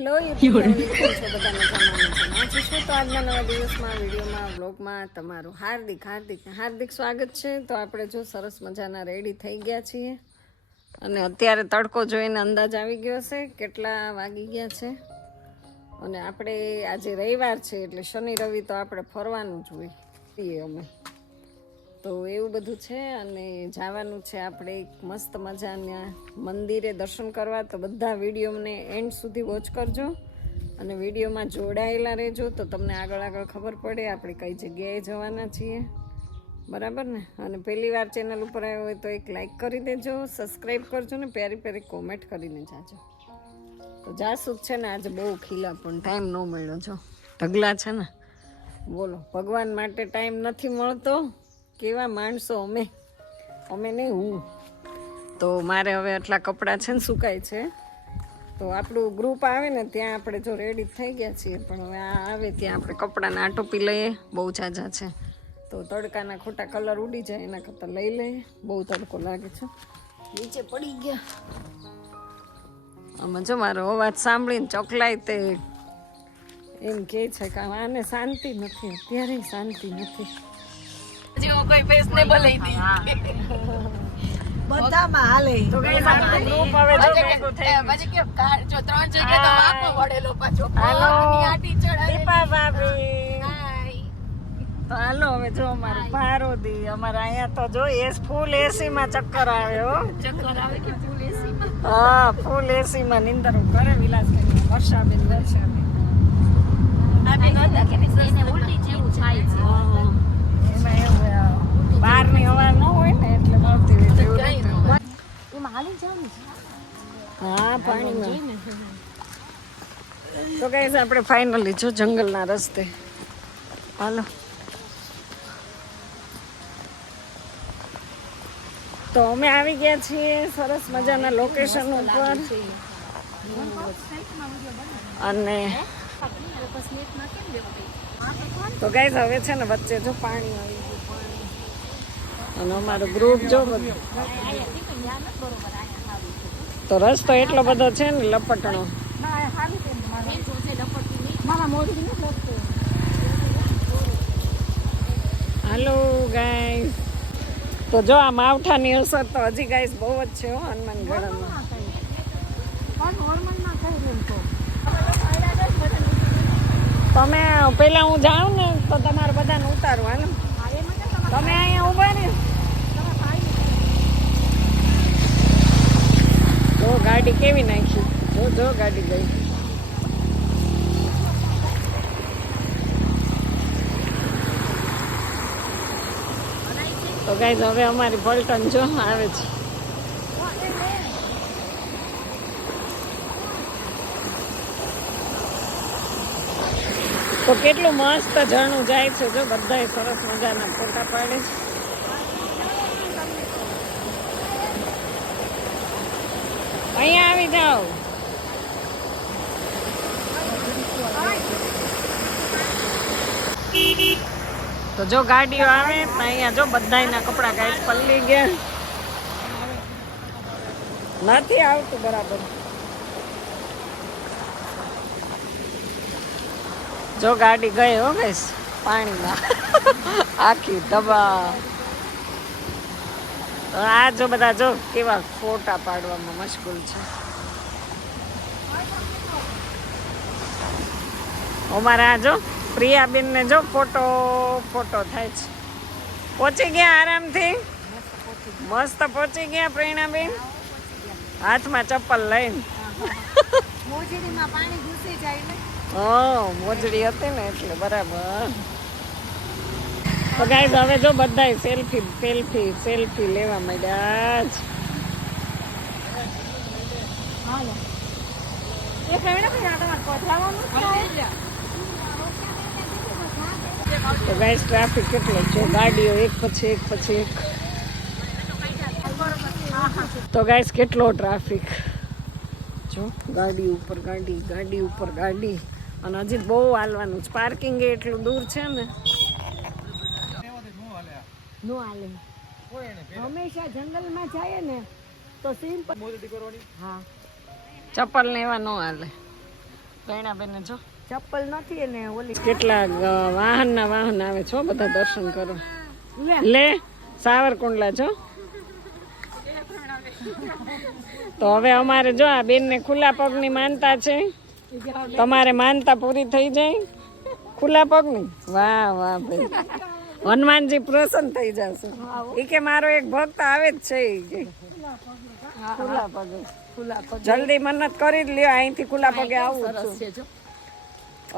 Hello YouTube છો? તો આજના નવા દિવસમાં વિડીયોમાં વ્લોગમાં તમારું હાર્દિક હાર્દિક હાર્દિક સ્વાગત છે. તો આપણે જો સરસ મજાના રેડી થઈ ગયા છીએ. અને અત્યારે તડકો જોઈને અંદાજ આવી ગયો છે કેટલા વાગી ગયા છે. અને આપણે આજે રવિવાર છે એટલે શનિ રવિ તો આપણે ફરવાનું જ હોય. અમે. તો એવું બધું છે અને જવાનું છે આપણે એક મસ્ત મજાના મંદિરે દર્શન કરવા. તો બધા વિડીયોને એન્ડ સુધી વોચ કરજો અને વિડીયોમાં જોડાયેલા રહેજો. તો તમને આગળ આગળ ખબર પડે આપણે કઈ જગ્યાએ જવાના છીએ. બરાબર ને? અને પહેલી વાર ચેનલ ઉપર આવ્યો હોય તો એક લાઈક કરી દેજો સબસ્ક્રાઈબ કરજો ને પ્યારી પ્યારી કોમેન્ટ કરીને જાજો. તો જાસૂદ છે ને આજે બહુ ખીલા પણ ટાઈમ ન મળ્યો. છો ઢગલા છે ને. બોલો, ભગવાન માટે ટાઈમ નથી મળતો. કેવા માણસો અમે? અમે નહીં હું. તો મારે હવે આટલા કપડાં છે ને સુકાય છે. તો આપણું ગ્રુપ આવે ને ત્યાં આપણે જો રેડી થઈ ગયા છીએ. પણ હવે આ આવે ત્યાં આપણે કપડાને આટોપી લઈએ. બહુ ઝાઝા છે. તો તડકાના ખોટા કલર ઉડી જાય, એના કરતાં લઈ લઈએ. બહુ તડકો લાગે છે. નીચે પડી ગયા. આમાં જો મારો અવાજ સાંભળીને ચોકલાય તે એમ કહે છે કે આને શાંતિ નથી. અત્યારે શાંતિ નથી. જેવો કોઈ ફેશનેબલ બધામાં હાલે. તો guys, આપણું ગ્રુપ હવે જો ભેગું થઈ પછી કે કાર જો ત્રણ જગ્યાએ તો વાપો વડેલો પાછો. હાલો. આ ટીચર દીપા ભાભી તો હાલો હવે જો અમારું પારોદી અમારા અહીંયા તો જો એસ ફૂલ એસી માં ચક્કર આવે હો. ચક્કર આવે કે ફૂલ એસી હા ફૂલ એસી માં નિંદર કરે વિલાસભાઈ વર્ષાબેન વર્ષાબેન એને ઉલટી જેવું થાય છે એમાં એવું આ બહારની હવા ન હોય ને એટલે મળતી હોય તો એવું નથી. એમાં હાલી જવાનું છે હા પાણીમાં. તો કઈ આપણે ફાઇનલી જો જંગલના રસ્તે. હાલો. તો અમે આવી ગયા છીએ સરસ મજાના લોકેશન ઉપર. અને તો ગાઈઝ હવે છે ને વચ્ચે જો પાણી આવી ગયું. અને અમારું ગ્રુપ જો બધું. તો રસ્તો એટલો બધો છે ને લપટણો. હાલો ગાઈસ તો જો આ માવઠાની અસર તો હજી ગાઈસ બહુ જ છે હો, હનુમાન ગઢમાં તમે પેલા હું જાઉં ને તો તમારે બધાને ઉતારું તમે અહીંયા ઊભા ને જો ગાડી કેવી નાખી? જો જો ગાડી ગઈ તો ગાઈ હવે અમારી પલટન જો આવે છે. તો કેટલું મસ્ત ઝરણું જાય છે જો બધાય સરસ મજાના ફોટા પાડે છે. અહીંયા આવી જાઓ. તો જો ગાડીઓ આવે તો અહીંયા જો બધાના કપડા કાંઈ પલ્લી ગયા. નથી આવતું બરાબર. જો ગાડી ગઈ હો ગઈશ પાણીમાં. આખી દબા તો આ જો બધા જો કેવા ફોટા પાડવામાં મશગુલ છે. અમારા જો પ્રિયાબેન ને જો ફોટો ફોટો થાય છે. પહોંચી ગયા આરામથી? મસ્ત પહોંચી ગયા પ્રેરણાબેન? હાથમાં ચપ્પલ લઈને. મોજડીમાં પાણી ઘૂસી જાય ને. હા મોજડી હતી ને એટલે બરાબર. તો ગાઈઝ હવે જો બધાય સેલ્ફી સેલ્ફી સેલ્ફી લેવા માંડ્યા જ. તો ગાઈઝ ટ્રાફિક કેટલો છે? ગાડીઓ એક પછી એક પછી એક. તો ગાઈઝ કેટલો ટ્રાફિક જો ગાડી ઉપર ગાડી ગાડી ઉપર ગાડી. અને હજી બહુ હાલવાનું છે પાર્કિંગ એટલું દૂર છે ને? નો આલે. હંમેશા જંગલમાં જાય ને તો સિમ્પલ હા. ચપ્પલ ને એવા ન હાલે બેને જો. ચપ્પલ નથી ને ઓલી કેટલા વાહન ના વાહન આવે છો બધા દર્શન કરો લે. લે સાવરકુંડલા છો તો હવે અમારે જો આ બેનને ખુલ્લા પગની માનતા છે. તમારે માનતા પૂરી થઈ જાય. ખુલ્લા પગની? વાહ વાહ ભાઈ. હનુમાનજી પ્રસન્ન થઈ જશે. એ કે મારો એક ભક્ત આવે જ છે કે. ખુલ્લા પગે. ખુલ્લા પગ. જલ્દી મન્નત કરી જ લ્યો અહીંથી ખુલ્લા પગે આવું છું.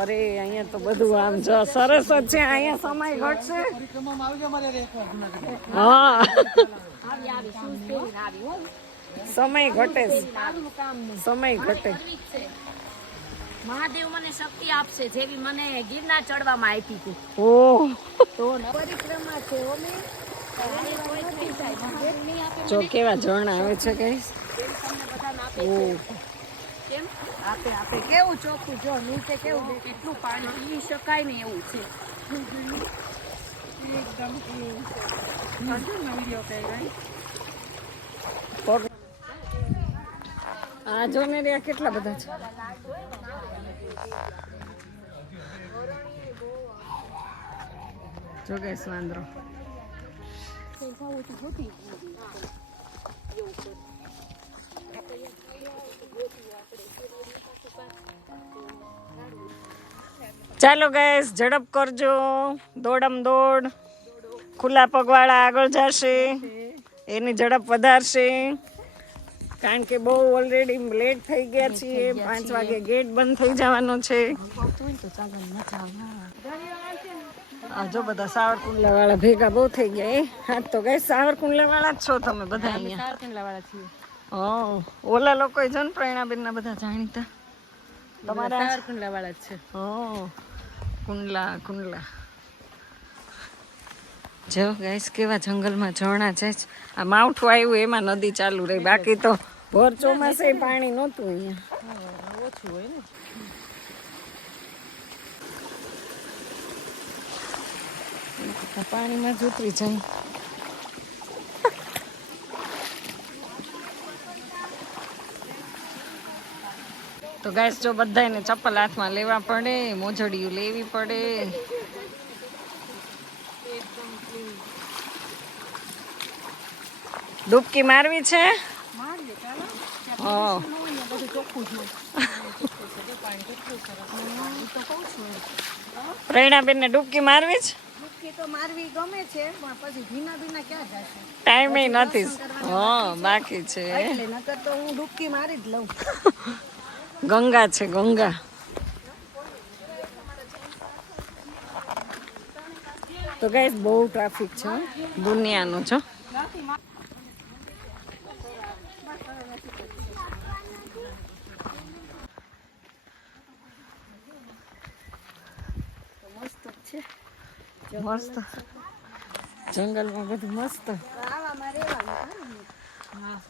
અરે અહીંયા તો બધું આમ જો સરસ જ છે અહીંયા સમય ઘટશે. હા. સમય ઘટે સમય ઘટે મહાદેવ મને શક્તિ આપશે જેવી મને ગિરનાર ચડવામાં આપી હતી. ઓ તો પરિક્રમા છે ઓમે જો કેવા ઝરણા આવે છે કે? કેમ? આપે આપે. કેવું ચોખ્ખું જો નીચે કેવું કેટલું પાણી. પી શકાય ને એવું છે. એકદમ અર્જુન નો વીડિયો કઈ પગ આ જો ને રહ્યા કેટલા બધા છે? જો ગઈશ વાંદરો. ચાલો ગેસ ઝડપ કરજો. દોડમ દોડ. ખુલ્લા પગવાળા આગળ જશે. એની ઝડપ વધારશે. કારણ કે બહુ ઓલરેડી લેટ થઈ ગયા છીએ. પાંચ વાગે ગેટ બંધ થઈ જવાનો છે. જો બધા સાવરકુંડલા વાળા ભેગા બહુ થઈ ગયા હા. તો ગઈ સાવરકુંડલા વાળા જ છો તમે બધા અહીંયા. સાવરકુંડલા વાળા છીએ. હા ઓલા લોકો જો ને પ્રણાબેન ના બધા જાણીતા. તમારા સાવરકુંડલા વાળા જ છે. હા કુંડલા કુંડલા. જો ગાઈસ કેવા જંગલમાં ઝરણા છે. આ માવઠું આવ્યું એમાં નદી ચાલુ રહી. બાકી તો ભર ચોમાસે પાણી નહોતું અહીંયા. ઓછું હોય ને. પાણીમાં જ ઉતરી જાય. તો ગાય જો બધાને ચપ્પલ હાથમાં લેવા પડે મોજડીયું લેવી પડે. ડૂબકી મારવી છે? હા પ્રેરણાબેન ને ડૂબકી મારવી જશે? ટાઈમે નથી. હા બાકી છે. એટલે નકર તો હું ડૂબકી મારી જ લઉં. ગંગા છે ગંગા. તો ગાઈસ બહુ ટ્રાફિક છે દુનિયાનું છો મસ્ત. જંગલમાં બધું મસ્ત.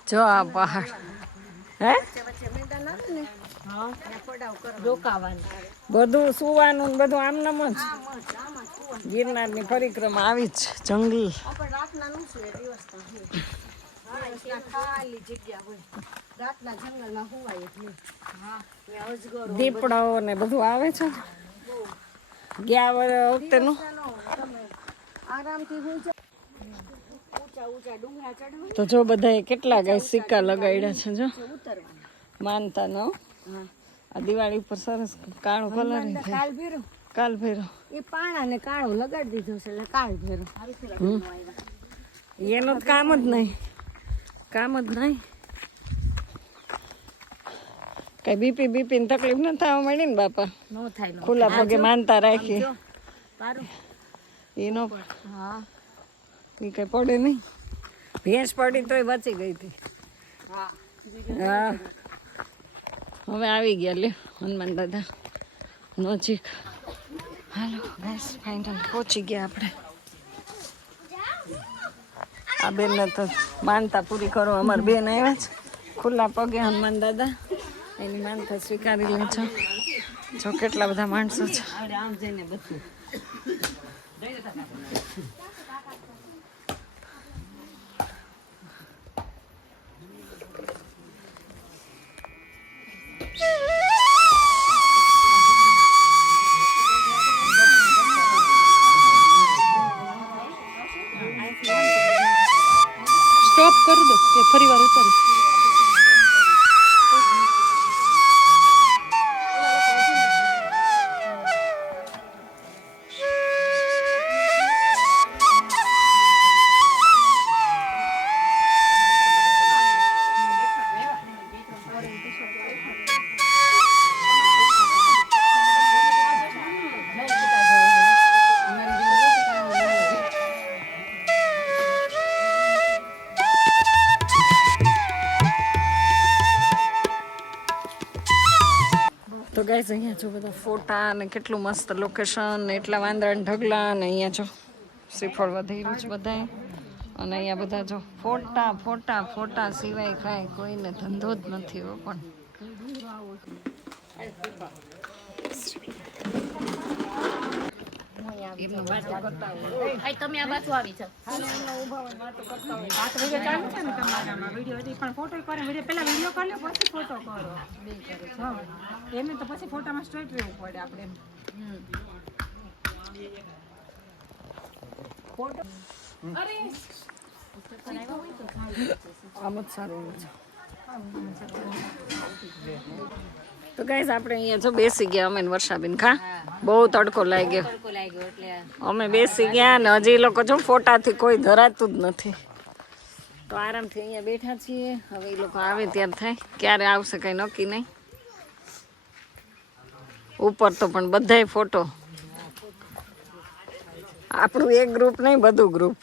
જો આ પહાડ. બધું સુવાનું બધું આમ નમ જ. ગિરનારની પરિક્રમા આવી જ જંગલી. છે દીપડાઓ ને બધું આવે છે. ને. ગયા વખતેનું તો જો બધાએ કેટલા ગાય સિક્કા લગાડ્યા છે જો. માનતા ન આ દિવાળી ઉપર સરસ કાળો કલર કાલ ભેરો. કાલ ભેરો. એ પાણા ને કાળો લગાડી દીધો છે એટલે કાળ ભેરો. એનું તો કામ જ નહીં. કામ જ નહીં. કઈ બીપી બીપી ની તકલીફ ન થવા મળી ને બાપા. નો થાય ખુલ્લા પગે માનતા રાખી એનો હા. એ કઈ પડે નહીં. ભેંસ પડી તોય બચી ગઈ હતી. હા. હા. હવે આવી ગયા લ્યો હનુમાન દાદા. નજીક. હાલો બસ ફાઇનલ પહોંચી ગયા આપણે. આ બેનને તો માનતા પૂરી કરો. અમાર બેન આવ્યા છે. ખુલ્લા પગે હનુમાન દાદા. એની માનતા સ્વીકારી લે છો. જો કેટલા બધા માણસો છે. સ્ટોપ કરી દો, કે ફરી વાર ઉતારીશ. તો ગાઈઝ અહીંયા જો બધા ફોટા ને કેટલું મસ્ત લોકેશન ને એટલા વાંદરા ને ઢગલા અને અહીંયા જો શ્રીફળ વધેલું છે બધાએ અને અહીંયા બધા જો ફોટા ફોટા ફોટા સિવાય કાંઈ, કોઈને ધંધો જ નથી હો પણ. એમનું વાતો કરતા હોય. તમે આ બાજુ આવી જાઓ એમને તો પછી ફોટામાં સ્ટ્રેટ રહેવું પડે આપણે એમ. આમ જ સારું છે. તો ગાઈસ આપણે અહીંયા જો બેસી ગયા અમે વર્ષાબેન. ખા? બહુ તડકો લાગ્યો. અમે બેસી ગયા ને હજી લોકો જો ફોટાથી કોઈ ધરાતું જ નથી. તો આરામથી અહીંયા બેઠા છીએ. હવે એ લોકો આવે ત્યારે થાય. ક્યારે આવશે કઈ નક્કી નહીં. ઉપર તો પણ બધાય ફોટો. આપણું એક ગ્રુપ નહીં, બધું ગ્રુપ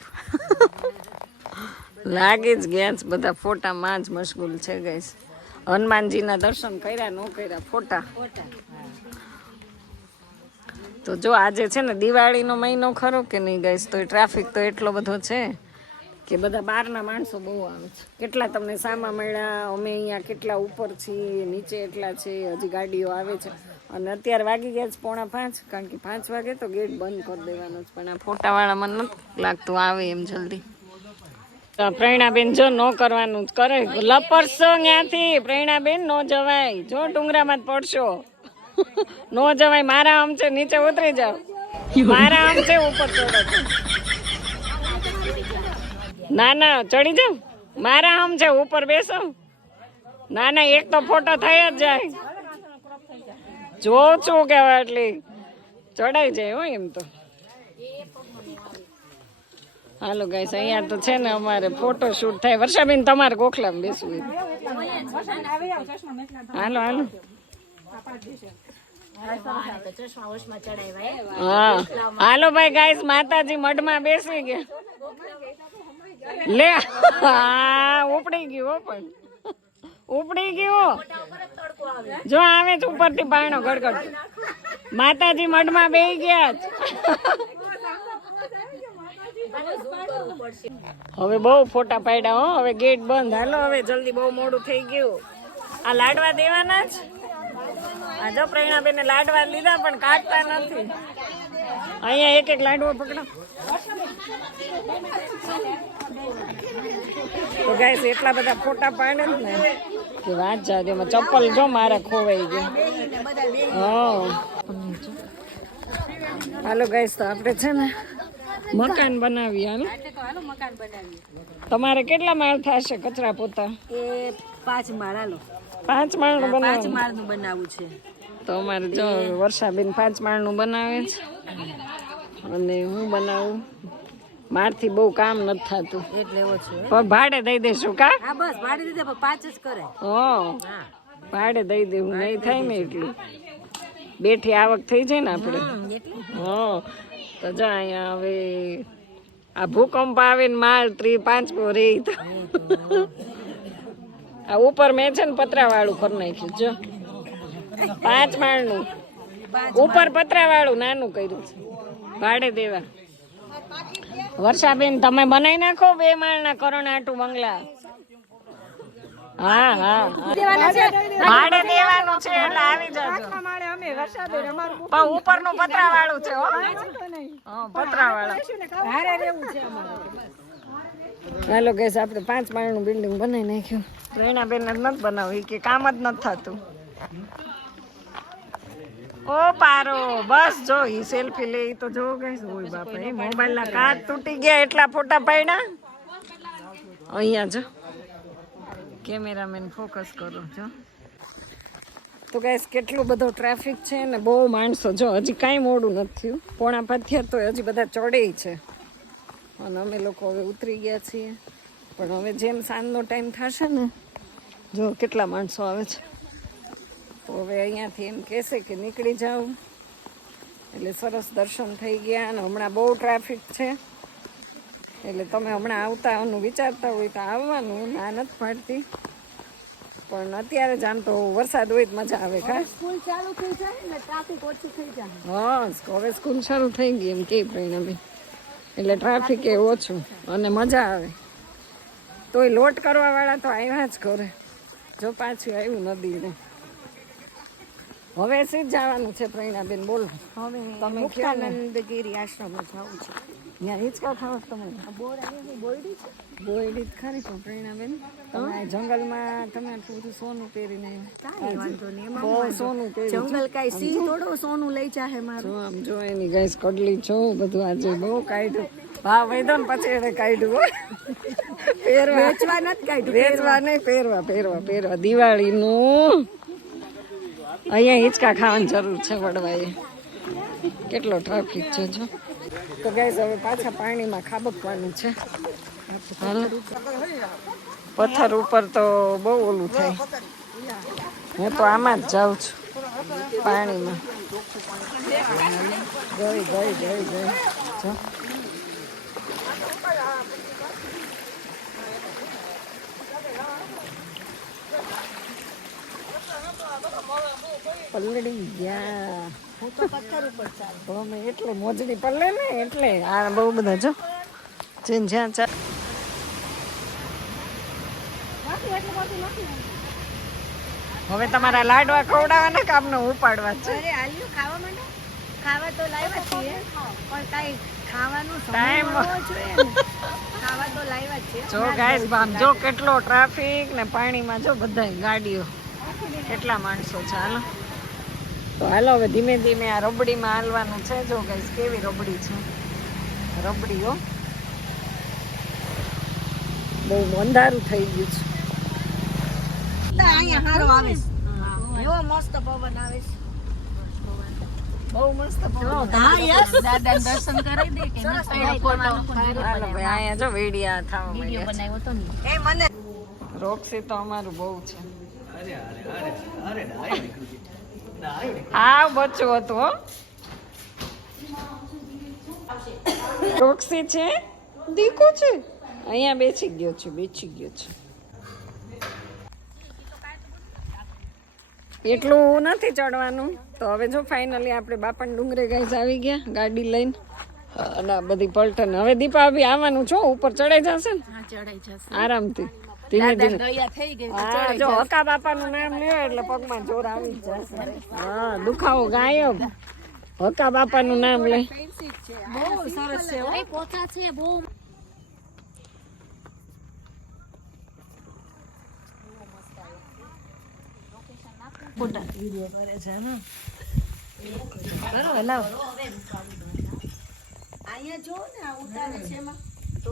લાગી જ ગયા બધા ફોટામાં જ મશગુલ છે ગઈશ હનુમાનજીના દર્શન કર્યા, ન કર્યા, ફોટા. તો જો આજે છે ને દિવાળીનો મહિનો ખરો કે નહીં ગઈશ તો ટ્રાફિક તો એટલો બધો છે કે બધા બહારના માણસો બહુ આવે છે. કેટલા તમને સામા મળ્યા, અમે અહીંયા કેટલા ઉપર છીએ, નીચે એટલા છે, હજી ગાડીઓ આવે છે. અને અત્યારે વાગી ગયા છે પોણા પાંચ, કારણ કે પાંચ વાગે તો ગેટ બંધ કરી દેવાનો છે, પણ આ ફોટાવાળા મને નથી લાગતું, આવે એમ જલ્દી. તો જો ન કરવાનું જ કરે. લપરશો ત્યાંથી પ્રેરણાબેન નો જવાય. જો ડુંગરામાં જ પડશો. નો જવાય. મારા આમ છે, નીચે ઉતરી જાવ મારા આમ છે, ઉપર ચડો ના ના, ચડી જાવ મારા આમ છે, ઉપર બેસો. ના ના, એક તો ફોટો થઈ જ જાય. જો છું કેવા એટલી ચડાઈ જાય હો એમ તો. હાલો ગાઈસ અહીંયા તો છે ને અમારે ફોટો શૂટ થાય. વર્ષાબેન તમારે ગોખલામાં બેસવું હાલો હાલો. હે. હાલો ભાઈ ગાઈસ માતાજી મઢમાં બેસી ગયા. લે, હા, ઉપડી ગયું પણ. ઉપડી ગયું જો આવે છે ઉપરથી પાણો ગડગડ. માતાજી મઢમાં બેસી ગયા જ. હવે બહુ ફોટા પાડ્યા હો. હવે ગેટ બંધ. હાલો હવે જલ્દી બહુ મોડું થઈ ગયું. આ લાડવા દેવાના જ? આ જો પ્રેરણાબેને લાડવા લીધા પણ કાઢતા નથી. અહીંયા એક એક લાડવો પકડો. તો ગાઈસ એટલા બધા ફોટા પાડે જ ને. કે વાત જા દે ચપ્પલ જો મારા ખોવાઈ ગઈ. હા. હાલો ગાઈસ તો આપણે છે ને મકાન બનાવીએ હાલો. તમારે કેટલા માળ થશે કચરા પોતા? એ પાંચ માળ હાલો. પાંચ માળનું પાંચ બનાવવું માળનું બનાવવું છે. તો અમારે જો વર્ષાબેન પાંચ માળનું બનાવે છે. અને હું બનાવું? મારથી બહુ કામ નથી થતું. એટલે એવો છે. પણ ભાડે દઈ દેશું કા? હા બસ ભાડે પણ પાંચ જ કરે. હો. ભાડે દઈ દેવું નહીં થાય ને એટલું. બેઠી આવક થઈ જાય ને આપણે. હો. તો જો અહીંયા હવે આ ભૂકંપ આવે ને માલ ત્રી પાંચ રે તો આ ઉપર મેં છે ને પતરા વાળું કરી નાખ્યું જો. પાંચ માળનું. ઉપર પતરા વાળું નાનું કર્યું છે. ભાડે દેવા. વર્ષાબેન તમે બનાવી નાખો બે માળના કરોનાટુ બંગલા. હા હા. ભાડે દેવાનું છે એટલે આવી જજો. પણ ઉપરનું પતરા વાળું છે હો. હા પતરા વાળું હાલો ગેસ આપણે પાંચ માળનું બિલ્ડિંગ બનાવી નાખ્યું. રેણા બેન જ નથી બનાવ્યું કે કામ જ નથી થતું. ઓ પારો બસ જો ઈ સેલ્ફી લે તો જો ગઈશ હોય બાપા એ મોબાઈલ ના કાચ તૂટી ગયા એટલા ફોટા પાડ્યા. અહીંયા જો. કેમેરામેન ફોકસ કરો જો. તો ગેસ કેટલું બધો ટ્રાફિક છે ને બહુ માણસો જો હજી કાંઈ મોડું નથી થયું. પોણા પાથિયા તો હજી બધા ચડે છે. અને અમે લોકો હવે ઉતરી ગયા છીએ. પણ હવે જેમ સાંજનો ટાઈમ થશે ને, જો કેટલા માણસો આવે છે. તો હવે અહીંયાથી એમ કહેશે કે નીકળી જાઓ. એટલે સરસ દર્શન થઈ ગયા અને હમણાં બહુ ટ્રાફિક છે. એટલે તમે હમણાં આવતા વિચારતા હોય તો આવવાનું, ના નથી પાડતી. પણ અત્યારે જ આમ તો વરસાદ હોય મજા આવે કા સ્કૂલ ચાલુ થઈ જાય ને ટ્રાફિક ઓછું થઈ જાય. હા હવે સ્કૂલ શરૂ થઈ ગઈ એમ કે પરિણામે એટલે ટ્રાફિક એ ઓછું અને મજા આવે. તોય લોટ કરવા વાળા તો આવ્યા જ કરે જો પાછું આવ્યું નદીને હવે સીધ જવાનું છે પ્રવીણાબેન બોલો. હવે તમે. મુક્તાનંદગીરી આશ્રમમાં જવું છે. ત્યાં હિંચકા ખાવ તમે બોરડી બોરડી જ ખરી પણ પ્રવીણાબેન તમે જંગલમાં તમે બધું સોનું પહેરીને કાંઈ વાંધો નહીં એમાં સોનું જંગલ કાંઈ સિંહ થોડો સોનું લઈ જાહે મારું. જો આમ જો એની ગાઈસ કડલી છો બધું આજે બહુ કાઢ્યું. હા વૈદો પછી એને કાઢ્યું પહેરવા. વેચવા નથી કાઢ્યું વેચવા નહીં પહેરવા પહેરવા પહેરવા. દિવાળીનું અહીંયા હિંચકા ખાવાની જરૂર છે વડવાએ કેટલો ટ્રાફિક છે જો. તો ગાઈસ હવે પાછા પાણીમાં ખાબકવાનું છે. પથ્થર ઉપર તો બહુ ઓલું થાય. હું તો આમાં જ જાઉં છું પાણીમાં. ગઈ ગઈ ગઈ ગઈ જો. પલળી ગયા. હું તો પથ્થર ઉપર ચાલું. અમે એટલે મોજડી પલ્લે ને એટલે આ બહુ બધા જો. જેન જ્યાં ચા હવે તમારા લાડવા ખવડાવવાના કામનો ઉપાડવા છે. અરે આલ્યું ખાવા માંડો ખાવા તો લાવ્યા છીએ પણ કાંઈ ખાવાનું ને. ખાવા તો લાવ્યા છે જો ગાઈસ બામ જો કેટલો ટ્રાફિક ને પાણીમાં જો બધા ગાડીઓ. કેટલા માણસો હાલો. તો હાલો હવે ધીમે ધીમે આ રબડીમાં હાલવાનું છે જો ગાઈસ કેવી રબડી છે રબડીઓ બહુ અંધારું થઈ ગયું છે અહીંયા સારો આવે એવો મસ્ત પવન આવે છે બહુ મસ્ત હા યસ દર્શન દે કે અહીંયા જો વેડિયા થવા વીડિયો બનાવ્યો તો એ મને રોક્સી તો અમારું બહુ છે આ બચ્ચું હતું હો. છે? દીકો છે? અહીંયા બેસી ગયો છે બેસી ગયો છે. એટલું નથી ચડવાનું. તો હવે જો ફાઇનલી આપણે બાપણ ડુંગરે ગાઈઝ આવી ગયા ગાડી લઈને. અને બધી પલટન. હવે દીપા બી આવવાનું છો ઉપર ચડાઈ જશે ને? ચડાઈ જશે. આરામથી. ધીમે ધીમે. દયા થઈ ગઈ હા જો હકા બાપાનું નામ લેવાય એટલે પગમાં જોર આવી જ જશે હા દુખાવો ગાયબ. હકા બાપાનું નામ લે. બહુ સરસ છે હો. એ પોચા છે બહુ. અહીંયા જો ને ઉતારે છે એમાં.